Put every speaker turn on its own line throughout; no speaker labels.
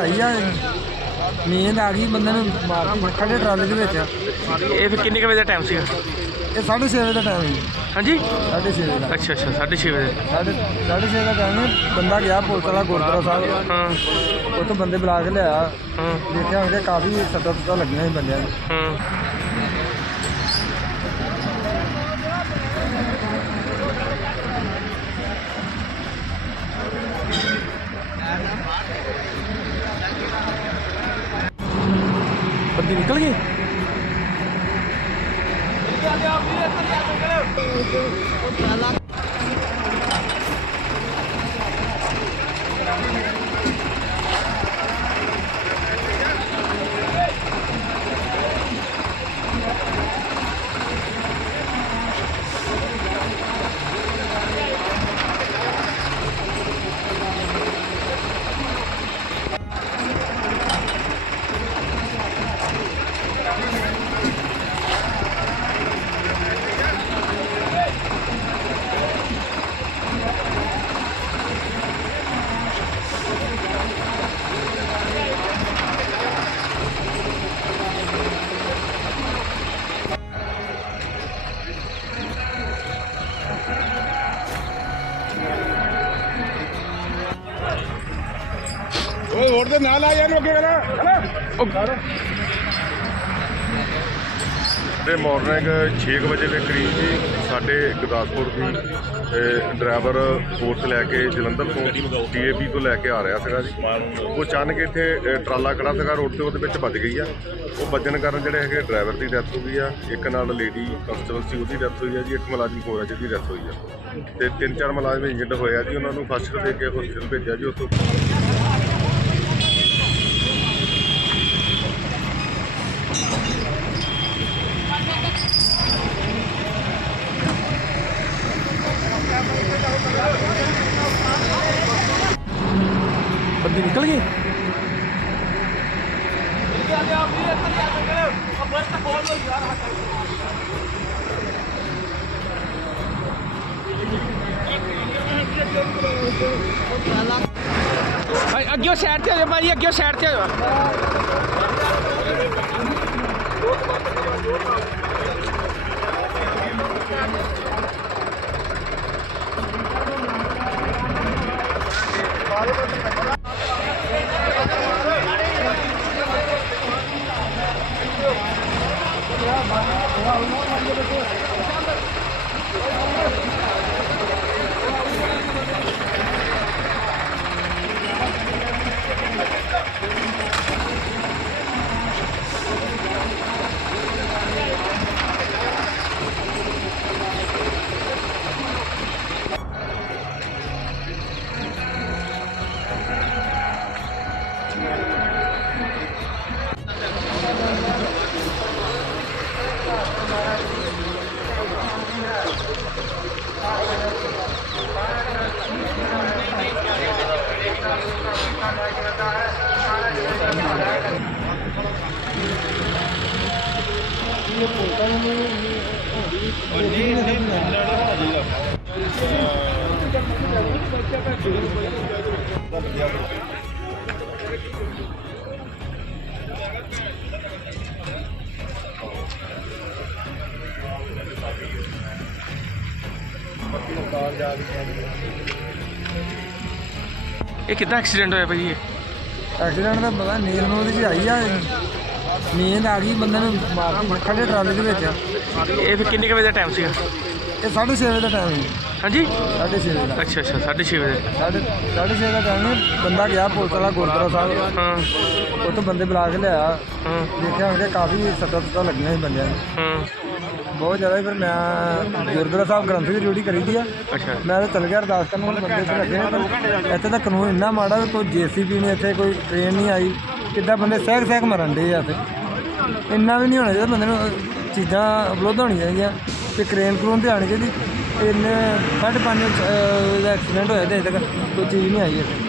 ਆਈ ਆ ਨੀਂਦ ਆ ਗਈ ਬੰਦੇ ਨੂੰ ਮਾਰ ਖੜੇ ਟਰਾਲੇ ਦੇ ਵਿੱਚ।
ਇਹ ਫਿਰ ਕਿੰਨੇ ਕੁ ਵਜੇ ਦਾ ਟਾਈਮ ਸੀਗਾ?
ਇਹ 6:30 ਵਜੇ ਦਾ ਟਾਈਮ ਹੈ
ਹਾਂਜੀ?
6:30 ਵਜੇ ਦਾ।
ਅੱਛਾ ਅੱਛਾ 6:30 ਵਜੇ।
ਸਾਢੇ ਸਾਢੇ ਛੇ ਦਾ ਟਾਈਮ ਹੈ ਬੰਦਾ ਗਿਆ ਪੁਲਿਸ ਵਾਲਾ ਗੁਰਦੁਆਰਾ ਸਾਹਿਬ।
ਹਾਂ।
ਉੱਥੋਂ ਬੰਦੇ ਬੁਲਾ ਕੇ ਲਿਆ।
ਹਾਂ।
ਦੇਖਿਆ ਹੋਣਗੇ ਕਾਫੀ ਸੱਟਾਂ ਸੁੱਟਾਂ ਲੱਗੀਆਂ ਸੀ ਬੰਦਿਆਂ ਨੂੰ।
ਹਾਂ। ਬੰਦੀ ਨਿਕਲ ਗਈ
ਓਏ ਹੋਰ ਦੇ ਨਾਲ ਆ ਯਾਰ ਅੱਗੇ ਕਰਾ
ਤੇ ਮਾਰਨਿੰਗ 6 ਵਜੇ ਦੇ ਕਰੀਬ ਜੀ ਸਾਡੇ ਗੁਰਦਾਸਪੁਰ ਦੀ ਡਰਾਈਵਰ ਫੋਰਸ ਲੈ ਕੇ ਜਲੰਧਰ ਤੋਂ ਡੀਏਪੀ ਤੋਂ ਲੈ ਕੇ ਆ ਰਿਹਾ ਸੀਗਾ ਜੀ। ਉਹ ਅਚਾਨਕ ਇੱਥੇ ਟਰਾਲਾ ਖੜਾ ਸੀਗਾ ਰੋਡ ਤੇ, ਉਹਦੇ ਵਿੱਚ ਵੱਜ ਗਈ ਆ। ਉਹ ਵੱਜਣ ਕਾਰਨ ਜਿਹੜੇ ਹੈਗੇ ਡਰਾਈਵਰ ਦੀ ਡੈਥ ਹੋ ਗਈ ਆ। ਇੱਕ ਨਾਲ ਲੇਡੀ ਕਨਸਟੇਬਲ ਸੀ, ਉਹਦੀ ਡੈਥ ਹੋਈ ਆ ਜੀ। ਇੱਕ ਮੁਲਾਜ਼ਮ ਹੋਰ ਆ ਜਿਹਦੀ ਡੈਥ ਹੋਈ ਆ। ਤੇ ਤਿੰਨ ਚਾਰ ਮੁਲਾਜ਼ਮ ਇੰਜਰਡ ਹੋਏ ਆ ਜੀ। ਉਹਨਾਂ ਨੂੰ ਫਸਟ ਦੇ ਕੇ ਹਸਪੀਟਲ ਭੇਜਿਆ ਜੀ। ਉੱਥੋਂ
ਬੰਦੀ ਨਿਕਲ ਗਈ। ਭਾਈ, ਅੱਗੇ ਸਾਈਡ ਤੇ ਹੋ ਜਾ ਭਾਈ, ਅੱਗੇ ਸਾਈਡ ਤੇ ਹੋ ਜਾ ਇਹ ਕਿੱਦਾਂ ਐਕਸੀਡੈਂਟ ਹੋਇਆ ਭਾਈ ਇਹ?
ਐਕਸੀਡੈਂਟ ਦਾ ਪਤਾ ਨੀਂਦ ਨੂੰ ਉਹਦੇ 'ਚ ਆਈ ਆ। ਨੀਂਦ ਆ ਗਈ ਬੰਦੇ ਨੂੰ ਖੜੇ ਟਰਾਲੇ ਦੇ ਵਿੱਚ।
ਇਹ ਫਿਰ ਕਿੰਨੇ ਕੁ ਵਜੇ ਦਾ ਟਾਈਮ ਸੀਗਾ?
ਇਹ 6:30 ਵਜੇ ਦਾ ਟਾਈਮ ਹੈ
ਹਾਂਜੀ?
6:30 ਵਜੇ ਦਾ।
ਅੱਛਾ ਅੱਛਾ 6:30 ਵਜੇ।
ਸਾਢੇ ਸਾਢੇ ਛੇ ਦਾ ਟਾਈਮ ਹੈ ਬੰਦਾ ਗਿਆ ਪੁਲਿਸ ਵਾਲਾ ਗੁਰਦੁਆਰਾ ਸਾਹਿਬ।
ਹਾਂ।
ਉੱਥੋਂ ਬੰਦੇ ਬੁਲਾ ਕੇ ਲਿਆ।
ਹਾਂ।
ਦੇਖਿਆ ਹੋਣਗੇ ਕਾਫੀ ਸੱਟਾਂ ਸੁੱਟਾਂ ਲੱਗੀਆਂ ਸੀ ਬੰਦਿਆਂ ਨੂੰ।
ਹਾਂ।
ਬਹੁਤ ਜ਼ਿਆਦਾ ਫਿਰ ਮੈਂ ਗੁਰਦੁਆਰਾ ਸਾਹਿਬ ਗ੍ਰੰਥ ਦੀ ਡਿਊਟੀ ਕਰੀ ਦੀ ਆ।
ਅੱਛਾ।
ਮੈਂ ਤਾਂ ਚਲ ਗਿਆ ਅਰਦਾਸ ਕਰਨ ਵਾਲੇ ਬੰਦੇ ਤੇ ਲੱਗੇ ਨੇ ਪਰ ਇੱਥੇ ਤਾਂ ਕਾਨੂੰਨ ਇੰਨਾ ਮਾੜਾ ਵੀ ਕੋਈ ਜੀਸੀਬੀ ਨਹੀਂ ਇੱਥੇ ਕੋਈ ਟ੍ਰੇਨ ਨਹੀਂ ਆਈ। ਕਿੱਦਾਂ ਬੰਦੇ ਸਹਿਕ ਸਹਿਕ ਮਰਨ ਦੇ ਆ ਇੱਥੇ। ਇੰਨਾ ਵੀ ਨਹੀਂ ਹੋਣਾ ਚਾਹੀਦਾ ਬੰਦੇ ਨੂੰ ਚੀਜ਼ਾਂ ਉਪਲਬਧ ਹੋਣੀਆਂ ਚਾਹੀਦੀਆਂ ਤੇ ਕ੍ਰੇਨ ਕਰੂਨ ਤੇ ਆਣੀ ਚਾਹੀਦੀ। ਇੰਨੇ ਸਾਢੇ ਪੰਜ ਅਹ, ਦਾ ਐਕਸੀਡੈਂਟ ਹੋਇਆ ਤੇ ਅਜੇ ਤੱਕ ਕੋਈ ਚੀਜ਼ ਨਹੀਂ ਆਈ ਇੱਥੇ।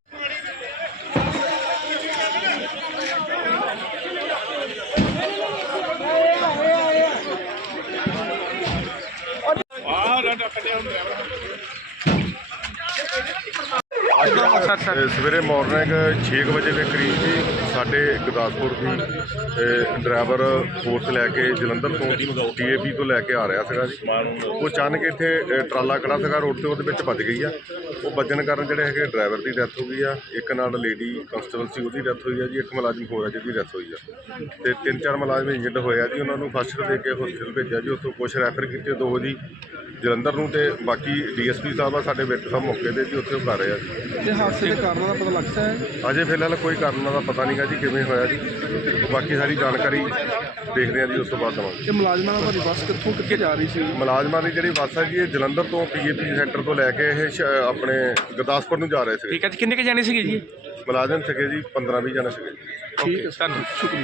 肯不
了 ਅ, ਸਵੇਰੇ ਮਾਰਨਿੰਗ 6 ਵਜੇ ਦੇ ਕਰੀਬ ਜੀ ਸਾਡੇ ਗੁਰਦਾਸਪੁਰ ਦੀ ਡਰਾਈਵਰ ਫੋਰਸ ਲੈ ਕੇ ਜਲੰਧਰ ਤੋਂ ਟੀਏਪੀ ਤੋਂ ਲੈ ਕੇ ਆ ਰਿਹਾ ਸੀਗਾ ਜੀ। ਉਹ ਅਚਾਨਕ ਇੱਥੇ ਟਰਾਲਾ ਖੜਾ ਸੀਗਾ ਰੋਡ ਤੇ ਉਹਦੇ ਵਿੱਚ ਵੱਜ ਗਈ ਆ। ਉਹ ਵੱਜਣ ਕਾਰਨ ਜਿਹੜੇ ਹੈਗੇ ਡਰਾਈਵਰ ਦੀ ਡੈਥ ਹੋ ਗਈ ਆ। ਇੱਕ ਨਾਲ ਲੇਡੀ ਕਨਸਟੇਬਲ ਸੀ ਉਹਦੀ ਡੈਥ ਹੋਈ ਆ ਜੀ। ਇੱਕ ਮੁਲਾਜ਼ਮ ਹੋਰ ਆ ਜਿਹਦੀ ਡੈਥ ਹੋਈ ਆ। ਤੇ ਤਿੰਨ ਚਾਰ ਮੁਲਾਜ਼ਮ ਇੰਜਰਡ ਹੋਏ ਆ ਜੀ। ਉਹਨਾਂ ਨੂੰ ਫਸਟ ਦੇ ਕੇ ਹਸਪੀਟਲ ਭੇਜਿਆ ਜੀ। ਉੱਥੋਂ ਕੁਝ ਰੈਫਰ ਕੀਤੇ ਦੋ ਜੀ ਜਲੰਧਰ ਨੂੰ ਤੇ ਬਾਕੀ ਡੀਐਸਪੀ ਸਾਹਿਬ ਆ ਸਾਡੇ ਵਿੱਚ ਸਾਹਿਬ ਮੌਕੇ ਤੇ ਜੀ ਉੱਥੇ ਉਹ ਕਰ ਰਹੇ ਆ ਜੀ।
ਦੇ ਕਾਰਨਾਂ ਦਾ ਪਤਾ ਲੱਗਦਾ ਹੈ?
ਅਜੇ ਫਿਲਹਾਲ ਕੋਈ ਕਾਰਨ ਦਾ ਪਤਾ ਨਹੀਂਗਾ ਜੀ ਕਿਵੇਂ ਹੋਇਆ ਜੀ। ਬਾਕੀ ਸਾਰੀ ਜਾਣਕਾਰੀ ਦੇਖਦੇ ਆ ਜੀ ਉਸ ਤੋਂ ਬਾਅਦ ਦਵਾਂਗੇ
ਕਿ ਮੁਲਾਜ਼ਮਾਂ ਨਾਲ ਤੁਹਾਡੀ ਬੱਸ ਕਿੱਥੋਂ ਕਿੱਥੇ ਜਾ ਰਹੀ ਸੀ?
ਮੁਲਾਜ਼ਮਾਂ ਦੀ ਜਿਹੜੀ ਬੱਸ ਹੈ ਜੀ ਇਹ ਜਲੰਧਰ ਤੋਂ ਪੀਏਪੀ ਸੈਂਟਰ ਤੋਂ ਲੈ ਕੇ ਇਹ ਸ਼- ਆਪਣੇ ਗੁਰਦਾਸਪੁਰ ਨੂੰ ਜਾ ਰਹੇ ਸੀਗੇ।
ਠੀਕ ਹੈ ਜੀ ਕਿੰਨੇ ਕੁ ਜਾਣੇ ਸੀਗੇ ਜੀ?
ਮੁਲਾਜ਼ਮ ਸੀਗੇ ਜੀ 15 20 ਜਣੇ ਸੀਗੇ।
ਠੀਕ ਹੈ ਤੁਹਾਨੂੰ ਸ਼ੁਕਰੀਆ।